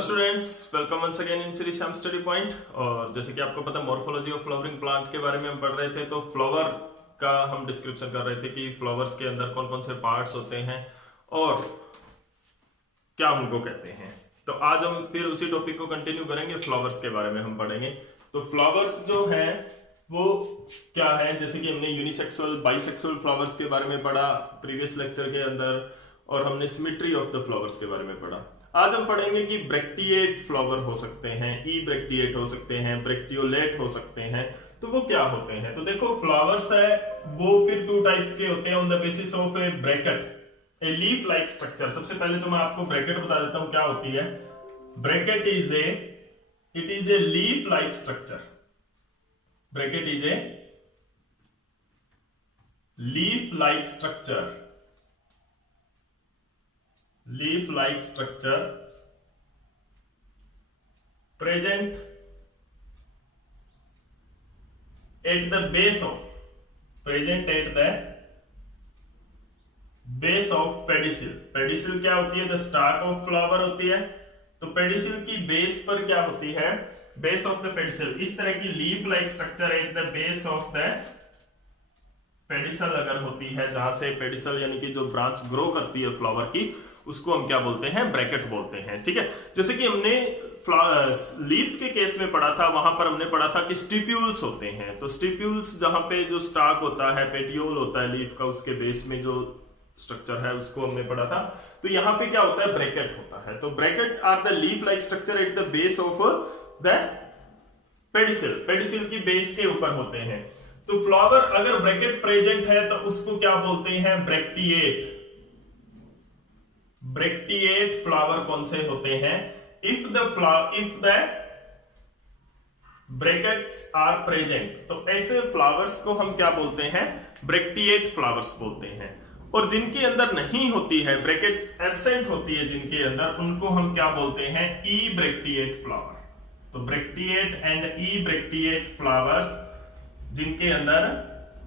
Hello students, welcome once again in Shri Shyam study point. और जैसे कि आपको पता मॉर्फोलॉजी ऑफ फ्लावरिंग प्लांट के बारे में हम पढ़ रहे थे, तो फ्लावर का हम डिस्क्रिप्शन कर रहे थे कि फ्लावर्स के अंदर कौन कौन से पार्ट्स होते हैं और क्या उनको कहते हैं। तो आज हम फिर उसी टॉपिक को कंटिन्यू करेंगे, फ्लावर्स के बारे में हम पढ़ेंगे। तो फ्लावर्स जो है वो क्या है, जैसे कि हमने यूनिसेक्सुअल बाइसेक्सुअल फ्लावर्स के बारे में पढ़ा प्रीवियस लेक्चर के अंदर, और हमने सिमेट्री ऑफ द फ्लावर्स के बारे में पढ़ा। आज हम पढ़ेंगे कि ब्रैक्टिएट फ्लावर हो सकते हैं, ई ब्रैक्टिएट हो सकते हैं, ब्रैक्टियोलेट हो सकते हैं। तो वो क्या होते हैं? तो देखो, फ्लावर्स है वो फिर टू टाइप्स के होते हैं on the basis of A bracket, a leaf like structure. सबसे पहले तो मैं आपको ब्रैकेट बता देता हूं क्या होती है। Bracket is a leaf like structure. Bracket is a leaf like structure, leaf like structure present at the base of pedicel. Pedicel क्या होती है? द स्टार्क ऑफ फ्लावर होती है। तो पेडिसिल की बेस पर क्या होती है? Base of the pedicel. इस तरह की leaf like structure at the base of the pedicel अगर होती है, जहां से पेडिसल यानी कि जो ब्रांच ग्रो करती है फ्लावर की, उसको हम क्या बोलते हैं? ब्रैकेट बोलते हैं। ठीक है, जैसे कि हमने लीव्स के केस में पढ़ा था, वहां पर हमने पढ़ा था कि स्टिप्यूल्स होते हैं। तो स्टिप्यूल्स जहां पे जो स्टार्क होता है, पेटियोल होता है लीफ का, उसके बेस में जो स्ट्रक्चर है उसको हमने पढ़ा था। तो यहाँ पे क्या होता है? ब्रैकेट होता है। तो bracket are the leaf like structure at the base of the pedicel. Pedicel की बेस के ऊपर होते हैं। तो फ्लावर अगर ब्रैकेट प्रेजेंट है तो उसको क्या बोलते हैं? ब्रैक्टिएट। ब्रैक्टिएट फ्लावर कौन से होते हैं? If the brackets are present, तो ऐसे फ्लावर्स को हम क्या बोलते हैं? ब्रैक्टिएट फ्लावर्स बोलते हैं। और जिनके अंदर नहीं होती है, ब्रैकेट्स एब्सेंट होती है जिनके अंदर, उनको हम क्या बोलते हैं? ई ब्रैक्टिएट फ्लावर। तो bracteate and E bracteate flowers जिनके अंदर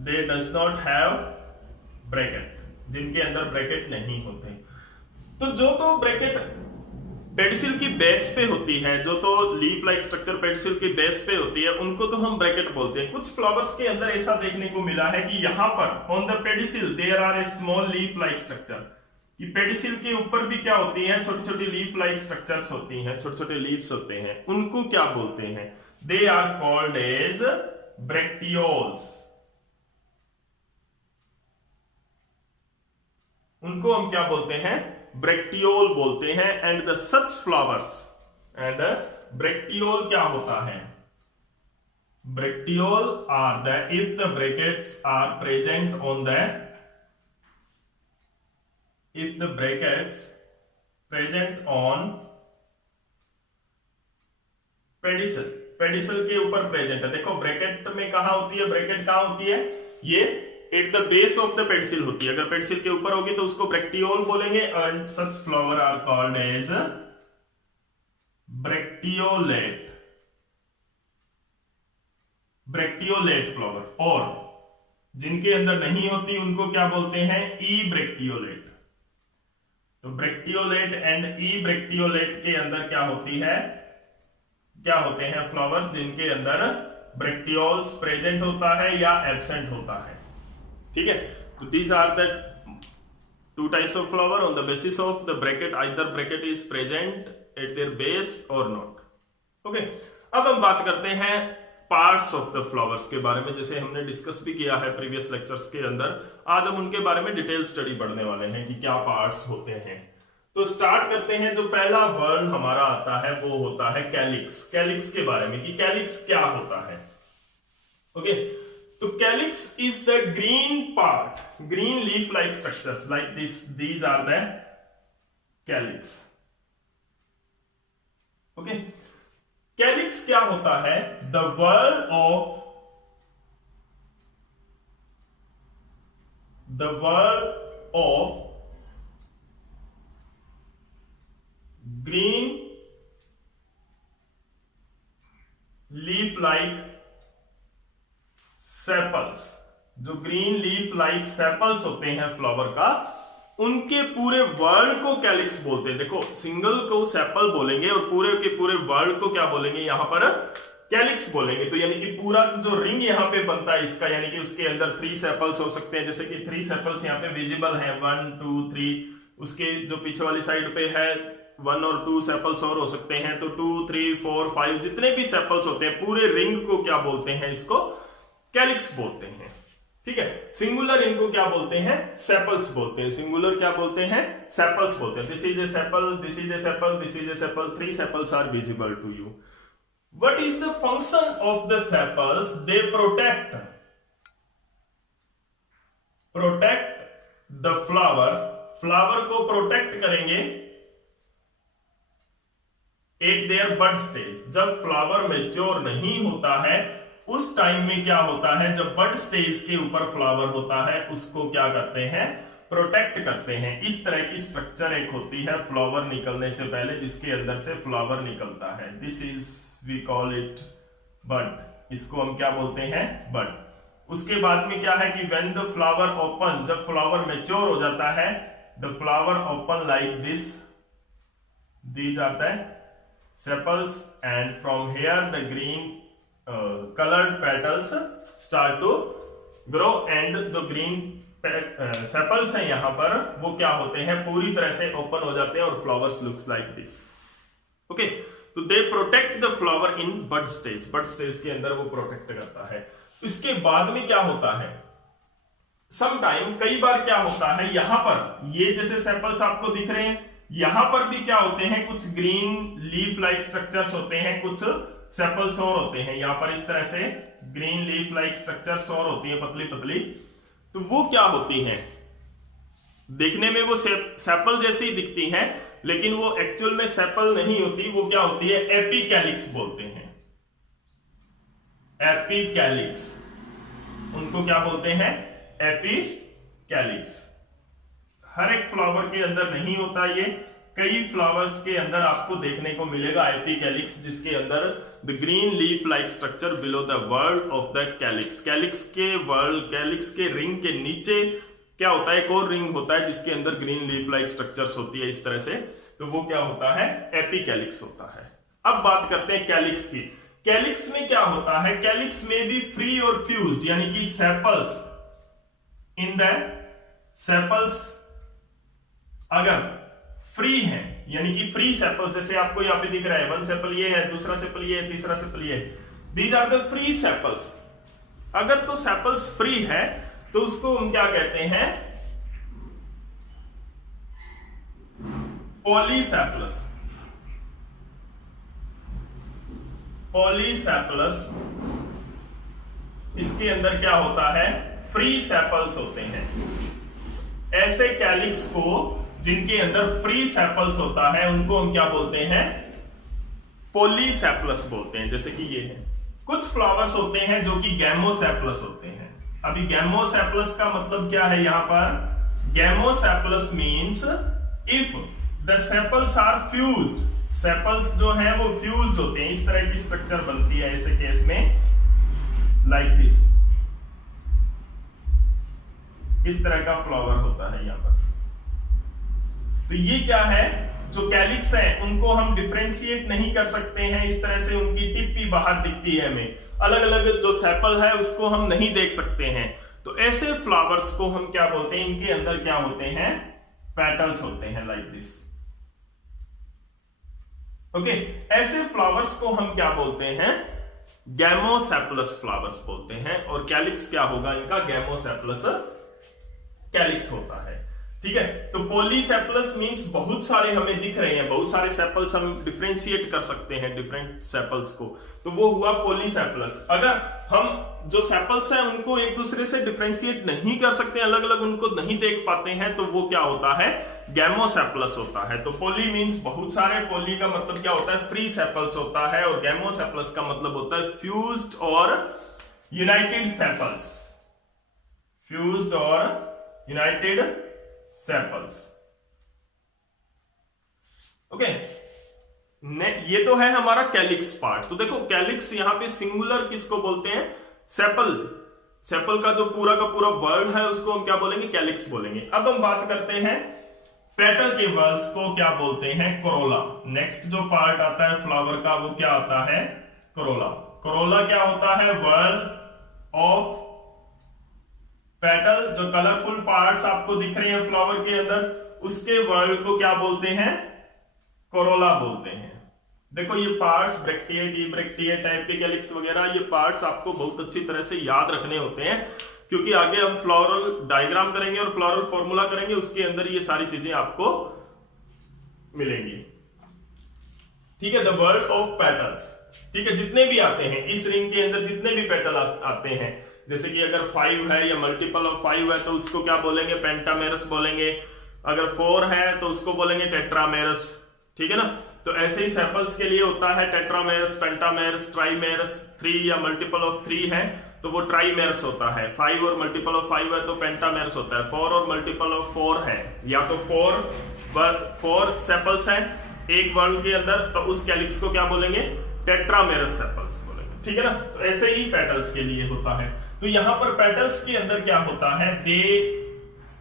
दे डज नॉट हैव ब्रैकेट, जिनके अंदर ब्रैकेट नहीं होते। तो जो तो ब्रैकेट पेडिसिल की बेस पे होती है, जो तो लीफ लाइक स्ट्रक्चर पेडिसिल की बेस पे होती है, उनको तो हम ब्रैकेट बोलते हैं। कुछ फ्लावर्स के अंदर ऐसा देखने को मिला है कि यहां पर on the pedicel there are a small leaf like structure, कि पेडिसिल के ऊपर भी क्या होती है? छोटी छोटी लीफ लाइक स्ट्रक्चर्स होती हैं, छोटे छोटे लीव्स होते हैं। उनको क्या बोलते हैं? They are called as bracteoles. उनको हम क्या बोलते हैं? ब्रैक्टियोल बोलते हैं। And the such flowers, and bracteole क्या होता है? Bracteole are the if the brackets are present on the if the brackets present on pedicel. Pedicel के ऊपर प्रेजेंट है। देखो, ब्रैकेट में कहां होती है? ब्रैकेट कहां होती है? ये eight the base of the pedicel होती है। अगर पेडिसिल के ऊपर होगी तो उसको ब्रैक्टियोल बोलेंगे। And such flower are called as bracteolate. Bracteolate flower. और जिनके अंदर नहीं होती उनको क्या बोलते हैं? ई ब्रैक्टियोलेट। तो ब्रैक्टियोलेट एंड ई ब्रैक्टियोलेट के अंदर क्या होती है? क्या होते हैं? फ्लावर्स जिनके अंदर ब्रैक्टियोल्स प्रेजेंट होता है या एब्सेंट होता है। ठीक है, तो these are the two types of flower on the basis of the bracket, either bracket is present at their base और नॉट। ओके, अब हम बात करते हैं पार्ट्स ऑफ द फ्लावर्स के बारे में, जैसे हमने डिस्कस भी किया है प्रीवियस लेक्चर्स के अंदर। आज हम उनके बारे में डिटेल स्टडी पढ़ने वाले हैं कि क्या पार्ट्स होते हैं। तो स्टार्ट करते हैं। जो पहला वर्ड हमारा आता है वो होता है कैलिक्स। कैलिक्स के बारे में कि कैलिक्स क्या होता है। ओके, तो calyx is the green part, green leaf like structures like this, these are the calyx. Okay, calyx क्या होता है? The word of green leaf like sepals. जो ग्रीन लीफ लाइक सेपल्स होते हैं फ्लावर का, उनके पूरे वर्ल्ड को कैलिक्स बोलते हैं। देखो, सिंगल को सेपल बोलेंगे और पूरे के पूरे वर्ल्ड को क्या बोलेंगे यहां पर, कैलिक्स बोलेंगे। तो यानी कि पूरा जो रिंग यहाँ पे बनता है इसका, यानी कि उसके अंदर 3 सेपल्स हो सकते हैं, जैसे कि 3 सेपल्स यहाँ पे विजिबल है, 1 2 3। उसके जो पीछे वाली साइड पे है 1 और 2 सेपल्स और हो सकते हैं। तो 2 3 4 5 जितने भी सेपल्स होते हैं पूरे रिंग को क्या बोलते हैं, इसको कैलिक्स बोलते हैं। ठीक है, सिंगुलर इनको क्या बोलते हैं, सेपल्स बोलते हैं। सिंगुलर क्या बोलते हैं, सेपल्स बोलते हैं। This is a sepal, this is a sepal, this is a sepal, 3 sepals are visible to you. What is the function of the sepals? They protect the flower. Flower को protect करेंगे eight there bud stage. जब flower mature नहीं होता है उस time में क्या होता है, जब बड स्टेज के ऊपर फ्लावर होता है उसको क्या करते हैं, प्रोटेक्ट करते हैं। इस तरह की स्ट्रक्चर एक होती है फ्लावर निकलने से पहले, जिसके अंदर से फ्लावर निकलता है। This is we call it bud. इसको हम क्या बोलते हैं, बड। उसके बाद में क्या है कि व्हेन द फ्लावर ओपन, जब फ्लावर मैच्योर हो जाता है, the flower open like this, the जाता है sepals, and from here the green coloured petals start to grow. And जो ग्रीन सेपल्स हैं यहां पर वो क्या होते हैं, पूरी तरह से ओपन हो जाते हैं और flowers looks like this. Okay, तो they protect the flower in bud stage. Bud stage के अंदर वो प्रोटेक्ट करता है। इसके बाद में क्या होता है, समटाइम कई बार क्या होता है, यहां पर ये जैसे सेपल्स आपको दिख रहे हैं, यहां पर भी क्या होते हैं, कुछ ग्रीन लीफ लाइक स्ट्रक्चर्स होते हैं, कुछ सेपल्स और होते हैं। यहां पर इस तरह से ग्रीन लीफ लाइक स्ट्रक्चर्स और होती है, पतली पतली। तो वो क्या होती हैं, देखने में वो सेपल जैसी दिखती हैं, लेकिन वो एक्चुअल में सेपल नहीं होती। वो क्या होती है, एपिकैलिक्स बोलते हैं। एपिकैलिक्स, उनको क्या बोलते हैं, एपिकैलिक्स। हर एक फ्लावर के अंदर नहीं होता ये, कई फ्लावर्स के अंदर आपको देखने को मिलेगा एपिकैलिक्स, जिसके अंदर the green leaf like structure below the world of the calyx. Calyx के वर्ल्ड, कैलिक्स के रिंग के नीचे क्या होता है, एक और रिंग होता है जिसके अंदर ग्रीन लीफ लाइक स्ट्रक्चर्स होती है इस तरह से। तो वो क्या होता है, एपिकैलिक्स होता है। अब बात करते हैं कैलिक्स की। कैलिक्स में क्या होता है, कैलिक्स में भी फ्री और फ्यूज्ड, यानी कि सेपल्स इन द सेपल्स अगर फ्री है, यानी कि फ्री सेपल्स, जैसे आपको यहां पे दिख रहा है, 1 सेपल ये है, दूसरा सेपल ये है, तीसरा सेपल ये है, these are the free sepals. अगर तो सेपल्स फ्री है तो उसको हम क्या कहते हैं, पॉलीसेपलस। पॉलीसेपलस, इसके अंदर क्या होता है, फ्री सेपल्स होते हैं। ऐसे कैलिक्स को जिनके अंदर फ्री सेपल्स होता है उनको हम क्या बोलते हैं, पॉलीसेपलस बोलते हैं। जैसे कि ये है, कुछ फ्लावर्स होते हैं जो कि गैमोसेपलस होते हैं। अभी गैमोसेपलस का मतलब क्या है, यहां पर gamosepalous means if the sepals are fused. Sepals जो है वो फ्यूज्ड होते हैं, इस तरह की स्ट्रक्चर बनती है ऐसे केस में, लाइक दिस। इस तरह का फ्लावर होता है यहां पर। तो ये क्या है, जो कैलिक्स है उनको हम डिफरेंशिएट नहीं कर सकते हैं, इस तरह से उनकी टिप भी बाहर दिखती है हमें। अलग अलग जो सेपल है उसको हम नहीं देख सकते हैं। तो ऐसे फ्लावर्स को हम क्या बोलते हैं, इनके अंदर क्या होते हैं, पेटल्स होते हैं लाइक दिस। ओके, ऐसे फ्लावर्स को हम क्या बोलते हैं, गैमोसेपलस फ्लावर्स बोलते हैं। और कैलिक्स क्या होगा इनका, गैमोसेपलस कैलिक्स होता है। ठीक है, तो पॉलीसेपलस मींस बहुत सारे हमें दिख रहे हैं, बहुत सारे सेपल्स हम डिफरेंशिएट कर सकते हैं डिफरेंट सेपल्स को, तो वो हुआ पॉलीसेपलस। अगर हम जो सेपल्स हैं उनको एक दूसरे से डिफरेंशिएट नहीं कर सकते, अलग अलग उनको नहीं देख पाते हैं, तो वो क्या होता है, गैमोसेपलस होता है। तो पॉली मींस बहुत सारे, पॉली का मतलब क्या होता है, फ्री सेपल्स होता है, और गैमोसेपलस का मतलब होता है फ्यूज्ड और यूनाइटेड सेपल्स। फ्यूज्ड और यूनाइटेड सेपल्स। ओके, ये तो है हमारा कैलिक्स पार्ट। तो देखो कैलिक्स यहां पे सिंगुलर किसको बोलते हैं, सेपल। सेपल का जो पूरा का पूरा वर्ड है उसको हम क्या बोलेंगे, कैलिक्स बोलेंगे। अब हम बात करते हैं पेटल के वर्ड्स को क्या बोलते हैं, कोरोला। नेक्स्ट जो पार्ट आता है फ्लावर का वो क्या आता है, कोरोला। कोरोला क्या होता है, वर्ड ऑफ पेटल, जो कलरफुल पार्ट्स आपको दिख रहे हैं फ्लावर के अंदर, उसके वर्ड को क्या बोलते हैं, कोरोला बोलते हैं। देखो ये पार्ट्स ब्रैक्टिएट, ब्रैक्टिएट, एपिकैलिक्स वगैरह, ये पार्ट्स आपको बहुत अच्छी तरह से याद रखने होते हैं, क्योंकि आगे हम फ्लोरल डायग्राम करेंगे और फ्लोरल फॉर्मूला करेंगे, उसके अंदर ये सारी चीजें आपको मिलेंगी। ठीक है, द वर्ल्ड ऑफ पेटल्स। ठीक है, जितने भी आते हैं इस रिंग के अंदर, जितने भी पेटल आते हैं, जैसे कि अगर 5 है या मल्टीपल ऑफ 5 है तो उसको क्या बोलेंगे, पेंटामेरस बोलेंगे। अगर 4 है तो उसको बोलेंगे टेट्रामेरस। ठीक है ना, तो ऐसे ही सेपल्स के लिए होता है टेट्रामेरस, पेंटामेरस, ट्राइमेरस। 3 या मल्टीपल ऑफ 3 है तो वो ट्राइमेरस होता है। 5 और मल्टीपल ऑफ 5 है तो पेंटामेरस होता है। 4 और मल्टीपल ऑफ 4 है, या तो 4 सेपल्स हैं एक वर्ड के अंदर, तो उस कैलिक्स को क्या बोलेंगे, टेट्रामेरस सेपल्स बोलेंगे। ठीक है ना, तो ऐसे ही पेटल्स के लिए होता है। तो यहां पर पेटल्स के अंदर क्या होता है, दे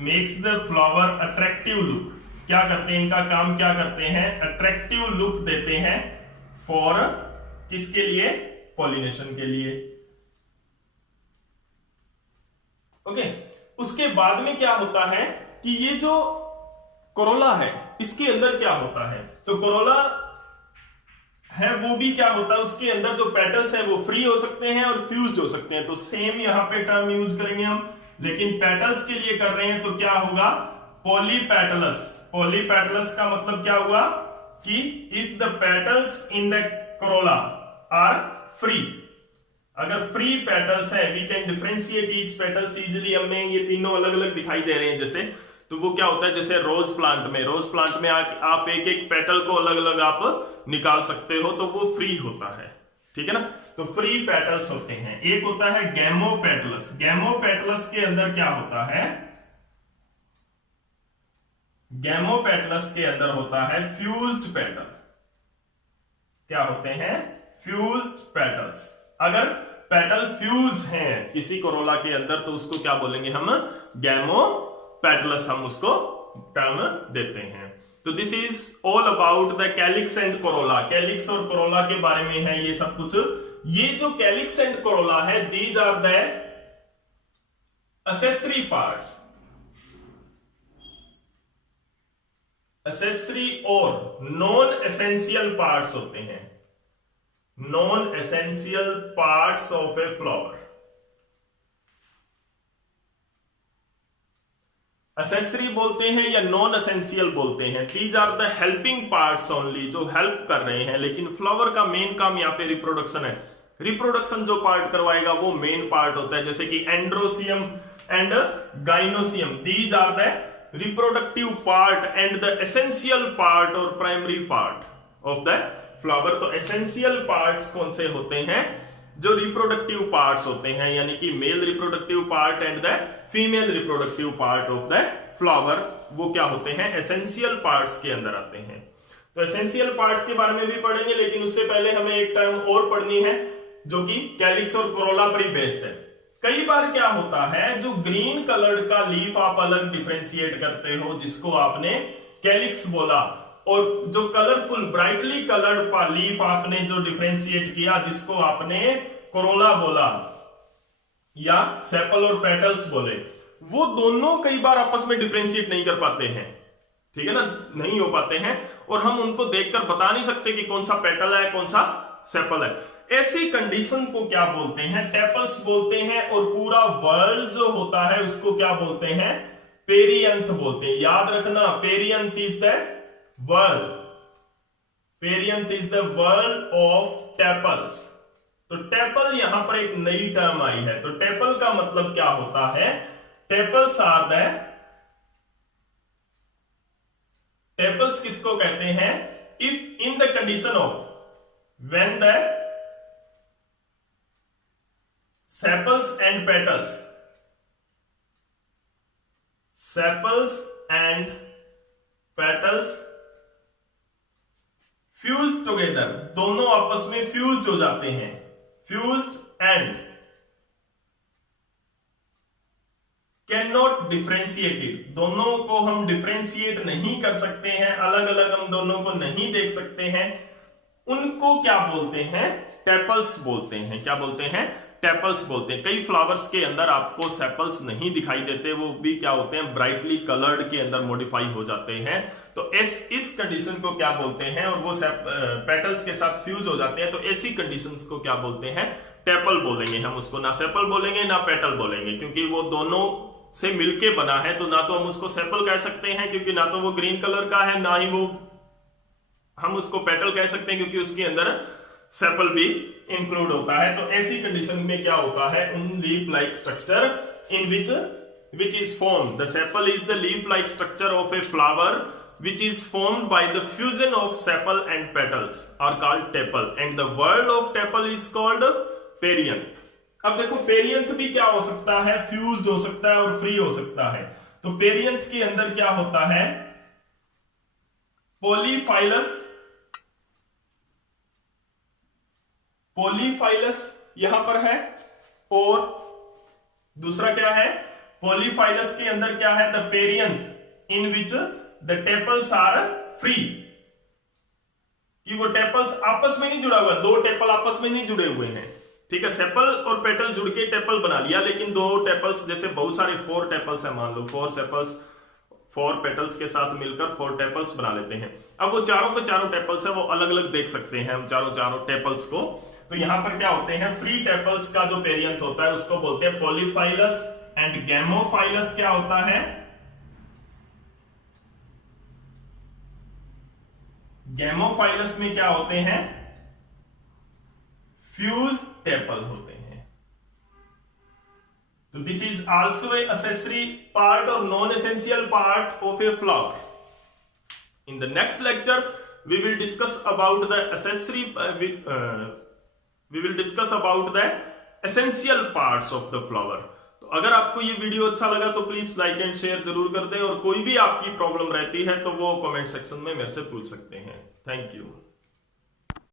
makes the flower attractive look. क्या करते हैं, इनका काम क्या करते हैं, अट्रैक्टिव लुक देते हैं फॉर, किसके लिए, पॉलिनेशन के लिए। ओके, उसके बाद में क्या होता है कि ये जो कोरोला है इसके अंदर क्या होता है, तो कोरोला है वो भी क्या होता है, उसके अंदर जो पेटल्स है वो फ्री हो सकते हैं और फ्यूज्ड हो सकते हैं। तो सेम यहां पे टर्म यूज करेंगे हम, लेकिन पेटल्स के लिए कर रहे हैं तो क्या होगा, पॉलीपेटलस। पॉलीपेटलस का मतलब क्या हुआ कि if the petals in the corolla are free, अगर फ्री पेटल्स है, we can differentiate each petals easily. हमने ये तीनों अलग अलग दिखाई दे रहे हैं जैसे, तो वो क्या होता है, जैसे रोज प्लांट में आप एक एक पेटल को अलग अलग आप निकाल सकते हो, तो वो फ्री होता है। ठीक है ना, तो फ्री पेटल्स होते हैं। एक होता है गैमोपेटलस। गैमोपेटलस के अंदर क्या होता है, गैमोपेटलस के अंदर होता है फ्यूज्ड पेटल। क्या होते हैं, फ्यूज्ड पेटल्स। अगर पेटल फ्यूज हैं किसी कोरोला के अंदर तो उसको क्या बोलेंगे हम, गैमोपेटलस, हम उसको टर्म देते हैं। तो this is all about the calyx and corolla. Calyx और कोरोला के बारे में है ये सब कुछ। ये जो कैलिक्स एंड कोरोला है, these are the accessory parts, accessory और नॉन एसेंशियल पार्ट्स होते हैं, non essential parts of a flower. Accessory बोलते हैं या नॉन एसेंशियल बोलते हैं, these are the helping parts only, जो हेल्प कर रहे हैं। लेकिन फ्लावर का मेन काम यहाँ पे रिप्रोडक्शन है। रिप्रोडक्शन जो पार्ट करवाएगा वो मेन पार्ट होता है, जैसे कि androecium and gynoecium, these are the reproductive part and the essential part और primary part of the flower. तो एसेंशियल पार्ट्स कौन से होते हैं, जो रिप्रोडक्टिव पार्ट्स होते हैं, यानी कि male reproductive part and the female reproductive part of the flower, वो क्या होते हैं, एसेंशियल पार्ट्स के अंदर आते हैं। तो एसेंशियल पार्ट्स के बारे में भी पढ़ेंगे, लेकिन उससे पहले हमें एक टर्म और पढ़नी है जो कि कैलिक्स और कोरोला पर ही बेस्ड है। कई बार क्या होता है, जो ग्रीन कलर्ड का लीफ आप अलग डिफरेंशिएट करते हो, जिसको आपने कैलिक्स बोला, और जो कलरफुल ब्राइटली कलर्ड लीफ आपने जो डिफरेंशिएट किया, जिसको आपने कोरोला बोला या सेपल और पेटल्स बोले, वो दोनों कई बार आपस में डिफरेंशिएट नहीं कर पाते हैं। ठीक है ना, नहीं हो पाते हैं, और हम उनको देखकर बता नहीं सकते कि कौन सा पेटल है कौन सा सेपल है। ऐसी कंडीशन को क्या बोलते हैं, टेपल्स बोलते हैं। और पूरा वर्ल्ड जो होता है उसको क्या बोलते हैं, पेरियंथ बोलते हैं। याद रखना, perianth is the world, perianth is the world of tepals. तो टेपल यहां पर एक नई टर्म आई है। तो टेपल का मतलब क्या होता है, टेपल्स आर द, टेपल्स किसको कहते हैं, if in the condition of when the sepals and petals, sepals and petals fused together, दोनों आपस में फ्यूज्ड हो जाते हैं। Fused and can not differentiated, दोनों को हम डिफ्रेंशिएट नहीं कर सकते हैं, अलग अलग हम दोनों को नहीं देख सकते हैं, उनको क्या बोलते हैं? टेपल्स बोलते हैं। क्या बोलते हैं? टेपल्स बोलते हैं। कई फ्लावर्स के अंदर आपको सेपल्स नहीं दिखाई देते, वो भी क्या होते हैं? ब्राइटली कलर्ड के अंदर मॉडिफाई हो जाते हैं। तो इस कंडीशन को क्या बोलते हैं? और वो पेटल्स के साथ फ्यूज हो जाते हैं, तो ऐसी कंडीशंस को क्या बोलते हैं? टेपल बोलेंगे हम उसको। ना सेपल बोलेंगे ना पेटल बोलेंगे, क्योंकि वो दोनों से मिलके बना है। तो ना तो हम उसको सेपल कह सकते हैं क्योंकि ना तो वो ग्रीन कलर का है, ना ही वो हम उसको पेटल कह सकते हैं क्योंकि उसके अंदर सेपल भी इंक्लूड होता है। तो ऐसी कंडीशन में क्या होता है? उन leaf like structure in which is formed, the sepal is the leaf like structure of a flower which is formed by the fusion of sepal and petals are called tepal, and the whorl of tepal is called perianth. अब देखो perianth भी क्या हो सकता है? Fused हो सकता है और फ्री हो सकता है। तो पेरियंथ के अंदर क्या होता है? पॉलीफाइलस यहां पर है, और दूसरा क्या है? पॉलीफाइलस के अंदर क्या है? The perianth in which the tepals are free, कि वो टेपल्स आपस में नहीं जुड़ा हुआ, दो टेपल आपस में नहीं जुड़े हुए हैं। ठीक है, सेपल और पेटल जुड़ के टेपल बना लिया, लेकिन दो टेपल्स, जैसे बहुत सारे 4 टेपल्स है, मान लो 4 सेपल्स 4 पेटल्स के साथ मिलकर 4 टेपल्स बना लेते हैं। अब वो चारों के चारों टेपल्स है, वो अलग अलग देख सकते हैं हम चारों टेपल्स को। तो यहां पर क्या होते हैं? फ्री टेपल्स का जो पेरियंथ होता है उसको बोलते हैं पॉलीफाइलस, एंड गैमोफाइलस क्या होता है? गैमोफाइलस में क्या होते हैं? फ्यूज टेपल होते हैं। तो this is also a accessory part और non essential part of a flower. In the next lecture we will discuss about the accessory, we will discuss about the essential parts of the flower. तो अगर आपको ये video अच्छा लगा तो please like and share जरूर कर दें, और कोई भी आपकी प्रॉब्लम रहती है तो वो कमेंट सेक्शन में मेरे से पूछ सकते हैं। Thank you.